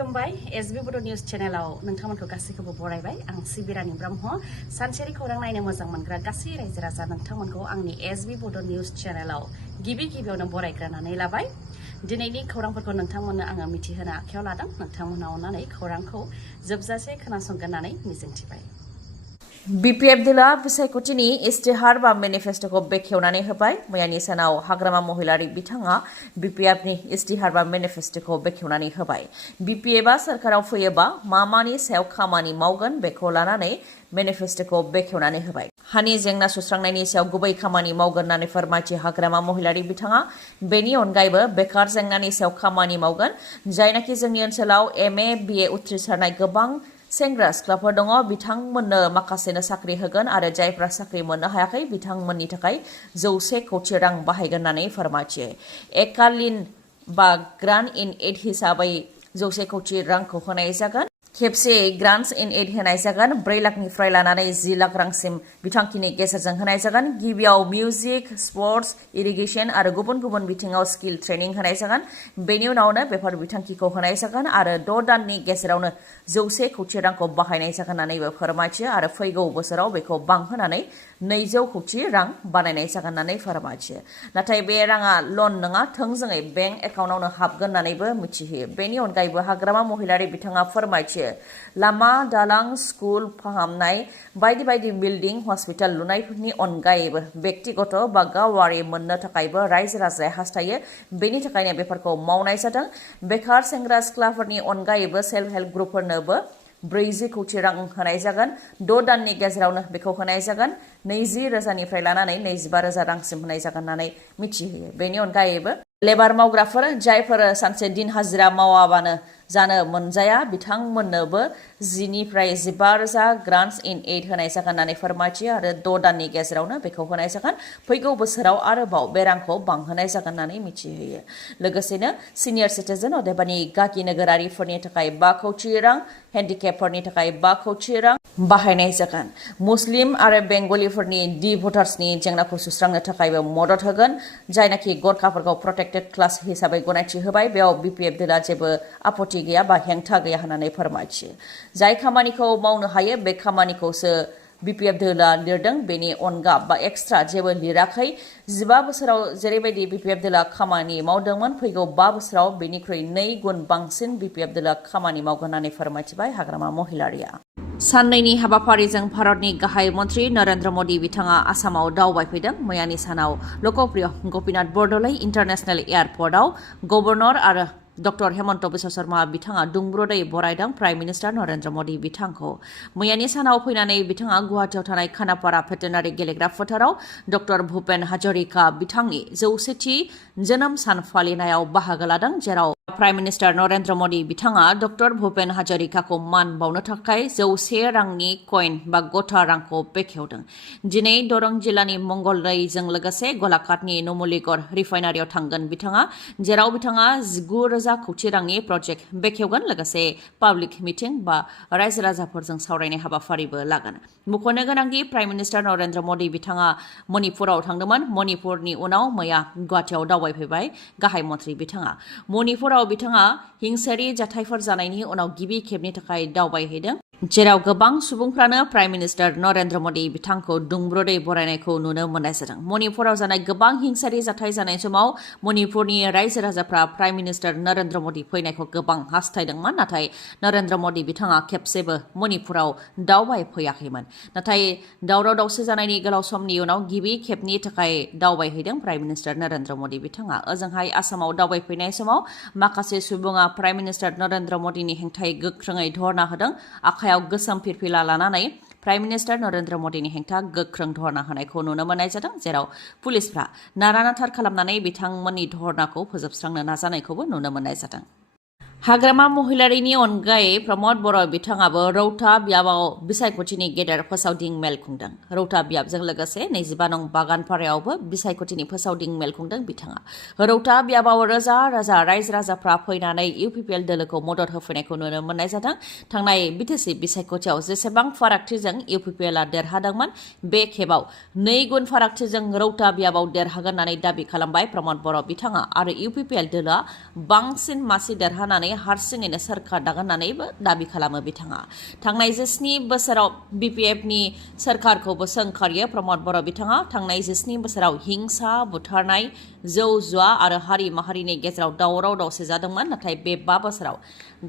खुलुमबाय एसबी बड' निउज चेनेलाव नोंथांमोनखौ गासैखौबो बरायबाय आं सिबिरानि ब्रह्म सानसेनि खौरां नायनो मोजां मोनग्रा गासै रायजो राजा नोंथांमोनखौ आंनि एसबी बड' निउज चेनेलाव गिबियावनो बरायग्रोनानै लाबाय दिनैनि खौरांफोरखौ नोंथांमोननो आङो मिथिहोनो आखायाव लादों नोंथांमोना अननानै खौरांखौ जोबजासे खोनासंगोन होननानै मिजिंथिबाय BPF दला बिसायख'थिनि इस्तिहार बा मेनिफेस्ट'खौ बेखेवनानै होबाय मैयानि सानाव हाग्रामा महिलारि बिथाङा BPFनि इस्तिहार बा मेनिफेस्ट'खौ बेखेवनानै होबाय BPFआ सोरखाराव फैयोबा मानि सायाव खामानि मावगोन बेखौ लानानै मेनिफेस्ट'खौ बेखेवनानै होबाय हानि जेंना सुस्रांनायनि सायाव गुबै खामानि मावगोन होननानै फोरमायथि हाग्रामा महिलारि बिथाङा बेनि अनगायैबो बेकार जेंनानि सायाव खामानि मावगोन जायनाखि जोंनि ओनसोलाव MA BA उथ्रिसारनाय गोबां सेंग्रा सिख्लाफोर दङ बिथांमोननो माखासेनो साख्रि होगोन आरो जायफ्रा साख्रि मोननो हायाखै बिथांमोननि थाखाय 100 कौटि रां बाहायगोन होननानै फोरमायथियो एकालिन बा ग्रान्ट इन एड हिसाबै 100 कौटि रांखौ होनाय जागोन खेबसे ग्रान्ट्स इन एड होनाय जागोन 4 लाखनिफ्राय लानानै 10 लाख रांसिम बिथांखिनि गेजेरजों होनाय जागोन गिबियाव मिउजिक स्पर्ट्स इरिगेशन आरो गुबुन बिथिङाव स्किल ट्रेनिं होनाय जागोन बेनि उनावनो बेफोर बिथांखिखौ होनाय जागोन आरो 6 दाननि गेजेरावनो 100 कौटि रांखौ बाहायनाय जागोन होननानैबो फोरमायथियो आरो फैगौ बोसोराव बेखौ बांहोनानै 200 कौटि रां बानायनाय जागोन होननानै फोरमायथियो नाथाय बे राङा लन नङा थोंजोङै बेंक एकाउन्टावनो हाबगोन होननानैबो मिथिहोयो बेनि अनगायैबो हाग्रामा महिलारि बिथाङा फोरमायथियो लामा दालां स्कुल फाहामनाय बायदि बिल्डिं हस्पिटाल लुनायफोरनि अनगायैबो व्यक्तिगत बा गावारि मोननो थाखायबो रायजो राजाया हास्थायो बेनि थाखायनो बेफोरखौ मावनाय जादों बेकार सेंग्रा सिख्लाफोरनि अनगायैबो सेल्फ हेल्प ग्रुपफोरनोबो 40 कौटि रां होनाय जागोन 6 दाननि गेजेरावनो बेखौ होनाय जागोन 20,000निफ्राय लानानै 25,000 रांसिम होनाय जागोन होननानै मिथिहोयो बेनि अनगायैबो लेबार मावग्राफोर जायफोर सानसे दिन हाजिरा मावाबानो जानो मोनजाया बिथांमोननोबो 10निफ्राय 15,000 ग्रान्ट्स इन एड होनाय जागोन होननानै फोरमायथियो आरो 6 दाननि गेजेरावनो बेखौ होनाय जागोन फैगौ बोसोराव आरोबाव बे रांखौ बांहोनाय जागोन होननानै मिथिहोयो लोगोसेनो सिनियर सिटिजेन अदेबानि गागि नोगोरारिफोरनि थाखाय 5 कौटि रां हेन्डिकेपफोरनि थाखाय 5 कौटि रां बाहायनाय जागोन मुस्लिम आरो बेंगलिफोरनि डि भटार्सनि जेंनाखौ सुस्रांनो थाखायबो मदद होगोन जायनाखि गरखाफोरखौ प्रोटेक्टेड क्लास हिसाबै गनायथि होबाय बेयाव BPF दला जेबो आपत्ति गैया बा हेंथा गैया होननानै फोरमायथियो जाय खामानिखौ मावनो हायो बे खामानिखौसो BPF दला लिरदों बेनि अनगा बा एक्सट्रा जेबो लिराखै 15 बोसोराव जेरैबायदि BPF दला खामानि मावदोंमोन फैगौ 5 बोसोराव बेनिख्रुइ 2 गुन बांसिन BPF दला खामानि मावगोन होननानै फोरमायथिबाय हाग्रामा महिलारिया साननैनि हाबाफारिजों भारतनि गाहाय मन्त्रि नरेन्द्र मदि बिथाङा आसामाव दावबायफैदों मैयानि सानाव लकप्रिय गपिनाथ बरदलै इन्टारनेशनेल एयारपर्टआव गभर्नर आरो डक्टर हेमन्त बिश्व शर्मा बिथाङा दुंब्रुदै बरायदों प्राइम मिनिस्टार नरेन्द्र मदि बिथांखौ मैयानि सानाव फैनानै बिथाङा गुवाहाटीआव थानाय खानापारा भेटेनारि गेलेग्रा फोथाराव डक्टर भुपेन हाजरिका बिथांनि 100थि जोनोम सान फालिनायाव बाहागो लादों जेराव प्राइम मिनिस्टार नरेन्द्र मदि बिथाङा डक्टर भुपेन हाजरिकाखौ मान बावनो थाखाय 100 रांनि कइन बा गथा रांखौ बेखेवदों दिनै दरं जिल्लानि मंगलदैजों लोगोसे गलाघाटनि नुमुलिगर रिफाइनारियाव थांगोन बिथाङा जेराव बिथाङा 19,000 कौटि रांनि प्रजेक्ट बेखेवगोन लोगोसे पाब्लिक मिटिं बा रायजो राजाफोरजों सावरायनाय हाबाफारिबो लागोन मख'नो गोनांदि प्राइम मिनिस्टार नरेन्द्र मदि बिथाङा मणिपुराव थांदोंमोन मणिपुरनि उनाव मैया गुवाहाटीआव दावबायफैबाय गाहाय मन्त्रि बिथाङा मणिपुराव बिथाङा हिंसायारि जाथायफोर जानायनि उनाव गिबि खेबनि थाखाय दावबायहैदों जेराव गोबां सुबुंफ्रानो प्राइम मिनिस्टार नरेन्द्र मदि बिथांखौ दुंब्रुदै बरायनायखौ नुनो मोननाय जादों मणिपुराव जानाय गोबां हिंसायारि जाथाय जानाय समाव मणिपुरनि रायजो राजाफ्रा प्राइम मिनिस्टार नरेन्द्र मदि फैनायखौ गोबां हास्थायदोंमोन नाथाय नरेन्द्र मदि बिथाङा खेबसेबो मणिपुराव दावबायफैयाखैमोन नाथाय दावराव दावसि जानायनि गोलाव समनि उनाव गिबि खेबनि थाखाय दावबायहैदों प्राइम मिनिस्टार नरेन्द्र मदि बिथाङा ओजोंहाय आसामाव दावबायफैनाय समाव माखासे सुबुङा प्राइम मिनिस्टार नरेन्द्र मदिनि हेंथायै गोख्रोङै धरना होदों आखायाव गोसोम फिरफिला लानानै प्राइम मिनिस्टार नरेन्द्र मदिनि हेंथा गोख्रों धरना होनायखौ नुनो मोननाय जादों जेराव पुलिसफ्रा नारानाथार खालामनानै बिथांमोननि धरनाखौ फोजोबस्रांनो नाजानायखौबो नुनो मोननाय जादों हाग्रामा महिलारिनि अनगायै प्रमद बर' बिथाङाबो रौता बियाबाव बिसायख'थिनि गेदेर फोसावदिं मेल खुंदों रौता बियाबजों लोगोसे 25 नं बागानपारायावबो बिसायख'थिनि फोसावदिं मेल खुंदों बिथाङा रौता बियाबाव रोजा रायजो राजाफ्रा फैनानै UPPL दोलोखौ मदद होफैनायखौ नुनो मोननाय जादों थांनाय बिटिसि बिसायख'थियाव जेसेबां फारागथिजों UPPLआ देरहादोंमोन बे खेबाव 2 गुन फारागथिजों रौता बियाबाव देरहागोन होननानै दाबि खालामबाय प्रमद बर' बिथाङा आरो UPPL दोलोआ बांसिन मासि देरहानानै गारनानै हारसिङैनो सोरखार दागोन होननानैबो दाबि खालामो बिथाङा। थांनाय 7 बोसोराव BPFनि सोरखारखौबो सोंखारियो प्रमद बर' बिथाङा। थांनाय 7 बोसोराव हिंसा, बुथारनाय, जौ जुवा आरो हारि माहारिनि गेजेराव दावराव दावसि जादोंमोन। नाथाय बे 5 बोसोराव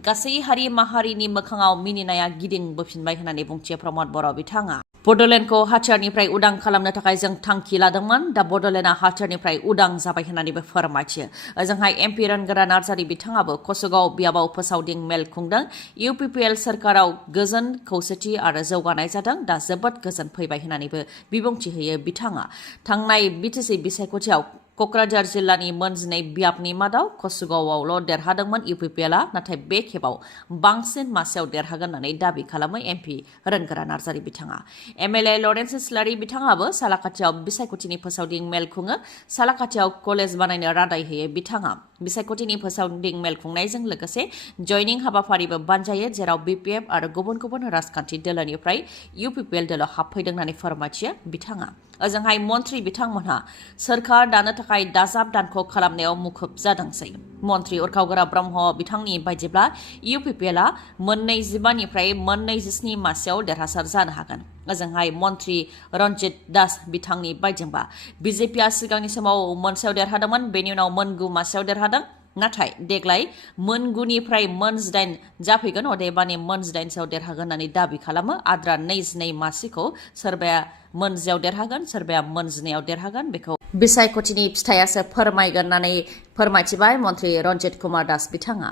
गासै हारि माहारिनि मोखाङाव मिनिनाया गिदिंबोफिनबाय होननानै बुंथियो प्रमद बर' बिथाङा। बड'लेण्डखौ हाथियारनिफ्राय उदां खालामनो थाखाय जों थांखि लादोंमोन। दा बड'लेण्डआ हाथियारनिफ्राय उदां जाबाय होननानैबो फोरमायथियो। ओजोंहाय MP रोनगोरा नार्जारि बिथाङाबो कसुगाव बियाबाव फोसावदिं मेल खुंदों। UPPL सोरखाराव गोजोन खौसेथि आरो जौगानाय जादों। दा जोबोद गोजोन फैबाय होननानैबो बिबुंथि होयो बिथाङा। थांनाय BTC बिसायख'थियाव क'क्राझार जिल्लानि मोनजिनै बियाबनि मादाव कसुगावआवल' देरहादोंमोन UPPLआ। नाथाय बे खेबाव बांसिन मासियाव देरहागोन होननानै दाबि खालामो MP रोनगोरा नार्जारि बिथाङा। MLA लरेन्स इस्लारि बिथाङाबो सालाकाथियाव बिसायख'थिनि फोसावदिं मेल खुङो। सालाकाथियाव कलेज बानायनो रादाय होयो बिथाङा। बिसायख'थिनि फोसावदिं मेल खुंनायजों लोगोसे जयनिं हाबाफारिबो बानजायो, जेराव BPF आरो गुबुन गुबुन राजखान्थि दोलोनिफ्राय UPPL दोलोआव हाबफैदों होननानै फोरमायथियो बिथाङा। ओजोंहाय मन्त्रि बिथांमोनहा सोरखार दानो थाखाय दाजाब दानख' खालामनायाव मुखुब जादोंसै। मन्त्रि उरखावगोरा ब्रह्म बिथांनि बायदिब्ला UPPLआ 25निफ्राय 27 मासियाव देरहासार जानो हागोन। ओजोंहाय मन्त्रि रन्जित दास बिथांनि बायदिब्ला BJPआ सिगांनि समाव मोनसेयाव देरहादोंमोन, बेनि उनाव 9 मासियाव देरहादों। नाथाय देग्लाय 9निफ्राय 18 जाफैगोन, अदेबानि 18 देरहागोन होननानै दाबि खालामो। आद्रा 22 मासिखौ सोरबाया 1 देरहागोन, सोरबाया 12 देरहागोन, बेखौ बिसायख'थिनि फिथाइयासो फोरमायगोन होननानै फोरमायथिबाय मन्त्रि रन्जित कुमार दास बिथाङा।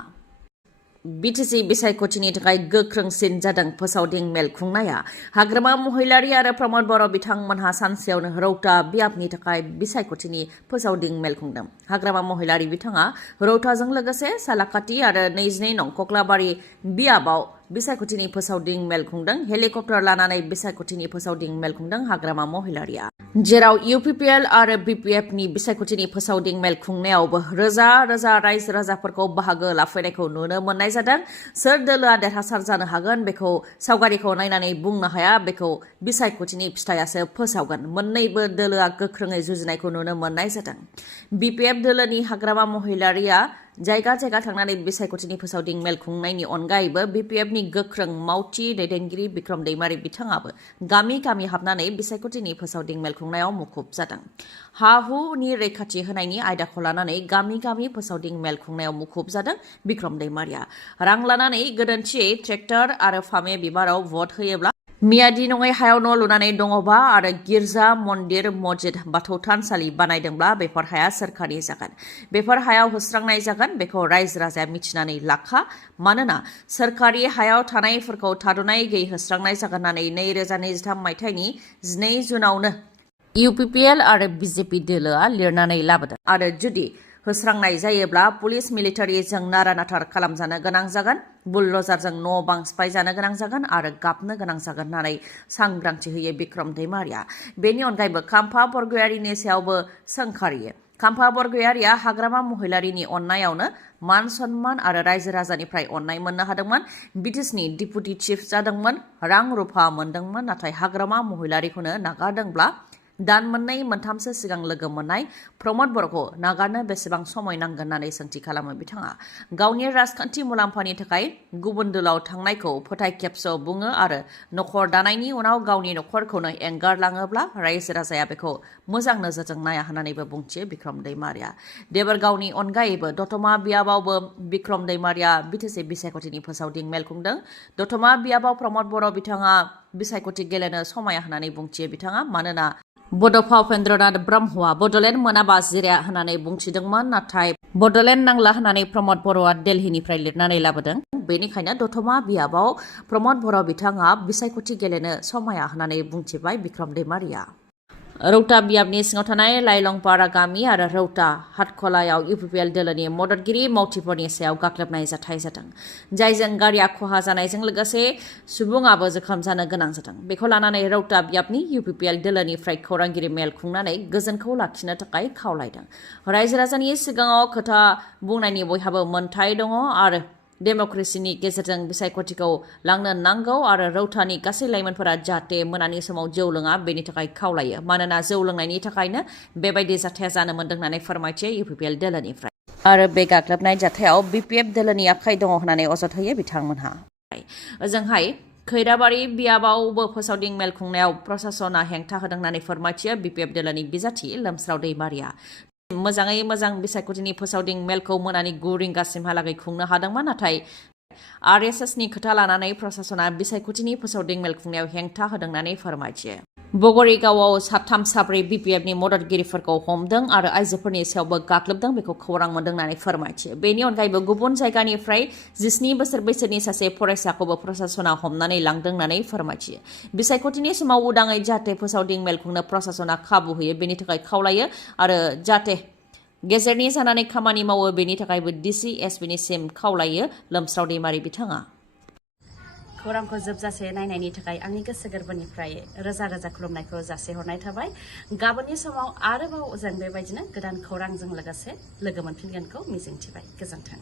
BTC बिसायख'थिनि थाखाय गोख्रोंसिन जादों फोसावदिं मेल खुंनाया। हाग्रामा महिलारि आरो प्रमद बर' बिथांमोनहा सानसेयावनो रौता बियाबनि थाखाय बिसायख'थिनि फोसावदिं मेल खुंदों। हाग्रामा महिलारि बिथाङा रौताजों लोगोसे सालाकाथि आरो 22 नं कक्लाबारि बियाबाव बिसायख'थिनि फोसावदिं मेल खुंदों। हेलिकप्टार लानानै बिसायख'थिनि फोसावदिं मेल खुंदों हाग्रामा महिलारिया। जेराव UPPL आरो BPFनि बिसायख'थिनि फोसावदिं मेल खुंनायावबो रोजा रोजा रायजो राजाफोरखौ बाहागो लाफैनायखौ नुनो मोननाय जादों। सोर दोलोआ देरहासार जानो हागोन बेखौ सावगारिखौ नायनानै बुंनो हाया, बेखौ बिसायख'थिनि फिथाइयासो फोसावगोन। मोन्नैबो दोलोआ गोख्रोङै जुजिनायखौ नुनो मोननाय जादों। BPF दोलोनि हाग्रामा महिलारिया जायगा जायगा थांनानै बिसायख'थिनि फोसावदिं मेल खुंनायनि अनगायैबो BPFनि गोख्रों मावथि दैदेनगिरि बिक्रम दैमारि बिथाङाबो गामि गामि हाबनानै बिसायख'थिनि फोसावदिं मेल खुंनायाव मुखुब जादों। हा-हुनि रैखाथि होनायनि आयदाखौ लानानै गामि गामि फोसावदिं मेल खुंनायाव मुखुब जादों बिक्रम दैमारिया। रां लानानै गोरोन्थियै ट्रेक्टर आरो फामे बिबाराव भट होयोब्ला, मियादि नङै हायाव न' लुनानै दङबा आरो गिर्जा, मन्दिर, मस्जिद, बाथौ थानसालि बानायदोंब्ला बेफोर हाया सोरखारनि जागोन। बेफोर हायाव होस्रांनाय जागोन, बेखौ रायजो राजाया मिथिनानै लाखा। मानोना सोरखारि हायाव थानायफोरखौ थाद'नाय गैयै होस्रांनाय जागोन होननानै 2023 मायथाइनि 12 जुनावनो UPPL आरो BJP दोलोआ लिरनानै लाबोदों। आरो जुदि होस्रांनाय जायोब्ला पुलिस मिलिटारिजों नारा-नाथार खालामजानो गोनां जागोन, बुलडजारजों न' बां सिफायजानो गोनां जागोन आरो गाबनो गोनां जागोन होननानै सांग्रांथि होयो बिक्रम दैमारिया। बेनि अनगायैबो खाम्फा बरगयारिनि सायावबो सोंखारियो। खाम्फा बरगयारिया हाग्रामा महिलारिनि अननायावनो मान सन्मान आरो रायजो राजानिफ्राय अननाय मोननो हादोंमोन। BTSनि डिपुटि चिफ जादोंमोन, रां रुफा मोनदोंमोन, नाथाय हाग्रामा महिलारिखौनो नागारदोंब्ला दान 2-3सो सिगां लोगो मोननाय प्रमद बर'खौ नागारनो बेसेबां समय नांगोन होननानै सोंथि खालामो बिथाङा। गावनि राजखान्थि मुलाम्फानि थाखाय गुबुन दोलोआव थांनायखौ फोथायखेबस' बुङो आरो नखर दानायनि उनाव गावनि नखरखौनो एंगारलाङोब्ला रायजो राजाया बेखौ मोजां नोजोरजों नाया होननानैबो बुंथियो बिक्रम दैमारिया। देबोरगावनि अनगायैबो दतमा बियाबावबो बिक्रम दैमारिया BTC बिसायख'थिनि फोसावदिं मेल खुंदों। दतमा बियाबाव प्रमद बर' बिथाङा बिसायख'थि गेलेनो समाया होननानै बुंथियो बिथाङा। मानोना बड'फा उपेन्द्रनाथ ब्रह्मआ बड'लेण्ड मोनाबा जिराया होननानै बुंथिदोंमोन, नाथाय बड'लेण्ड नांला होननानै प्रमद बर'आ दिल्लीनिफ्राय लिरनानै लाबोदों। बेनिखायनो दतमा बियाबाव प्रमद बर' बिथाङा बिसायख'थि गेलेनो समाया होननानै बुंथिबाय बिक्रम दैमारिया। रौता बियाबनि सिङाव थानाय लाइलंपारा गामि आरो रौता हाटखलायाव UPPL दोलोनि मददगिरि मावथिफोरनि सायाव गाग्लोबनाय जाथाय जादों, जायजों गारिया खहा जानायजों लोगोसे सुबुङाबो जोखोम जानो गोनां जादों। बेखौ लानानै रौता बियाबनि UPPL दोलोनिफ्राय खौरांगिरि मेल खुंनानै गोजोनखौ लाखिनो थाखाय खावलायदों। रायजो राजानि सिगाङाव खोथा बुंनायनि बयहाबो मोनथाय दङ आरो डेम'क्रेसिनि गेजेरजों बिसायख'थिखौ लांनो नांगौ आरो रौतानि गासै लाइमोनफोरा जाहाथे मोनानि समाव जौ लोङा बेनि थाखाय खावलायो। मानोना जौ लोंनायनि थाखायनो बेबायदि जाथाया जानो मोन्दों होननानै फोरमायथियो UPPL दोलोनिफ्राय। आरो बे गाग्लोबनाय जाथायाव BPF दोलोनि आखाइ दङ होननानै अजद होयो बिथांमोनहा। ओजोंहाय खैराबारि बियाबावबो फोसावदिं मेल खुंनायाव प्रशासना हेंथा होदों होननानै फोरमायथियो BPF दोलोनि बिजाथि लोमस्राव दैमारिया। मोजाङै मोजां बिसायख'थिनि फोसावदिं मेलखौ मोनानि 9 रिंगासिमहालागै खुंनो हादोंमोन, नाथाय RSSनि खोथा लानानै प्रशासना बिसायख'थिनि फोसावदिं मेल खुंनायाव हेंथा होदों होननानै फोरमायथियो। बगरिगावआव 3-4 BPFनि मददगिरिफोरखौ हमदों आरो आइजोफोरनि सायावबो गाग्लोबदों बेखौ खौरां मोन्दों होननानै फोरमायथियो। बेनि अनगायैबो गुबुन जायगानिफ्राय 17 बोसोर बैसोनि सासे फरायसाखौबो प्रशासना हमनानै लांदों होननानै फोरमायथियो। बिसायख'थिनि समाव उदाङै जाहाथे फोसावदिं मेल खुंनो प्रशासना खाबु होयो बेनि थाखाय खावलायो आरो जाहाथे गेजेरनि जानानै खामानि मावो बेनि थाखायबो DC SPनिसिम खावलायो लोमस्राव दैमारि बिथाङा। खौरांखौ जोबजासे नायनायनि थाखाय आंनि गोसो गोरबोनिफ्राय रोजा रोजा खुलुमनायखौ जासिहरनाय थाबाय। गाबोननि समाव आरोबाव जों बेबायदिनो गोदान खौरांजों लोगोसे लोगो मोनफिनगोनखौ मिजिंथिबाय। गोजोन्थों।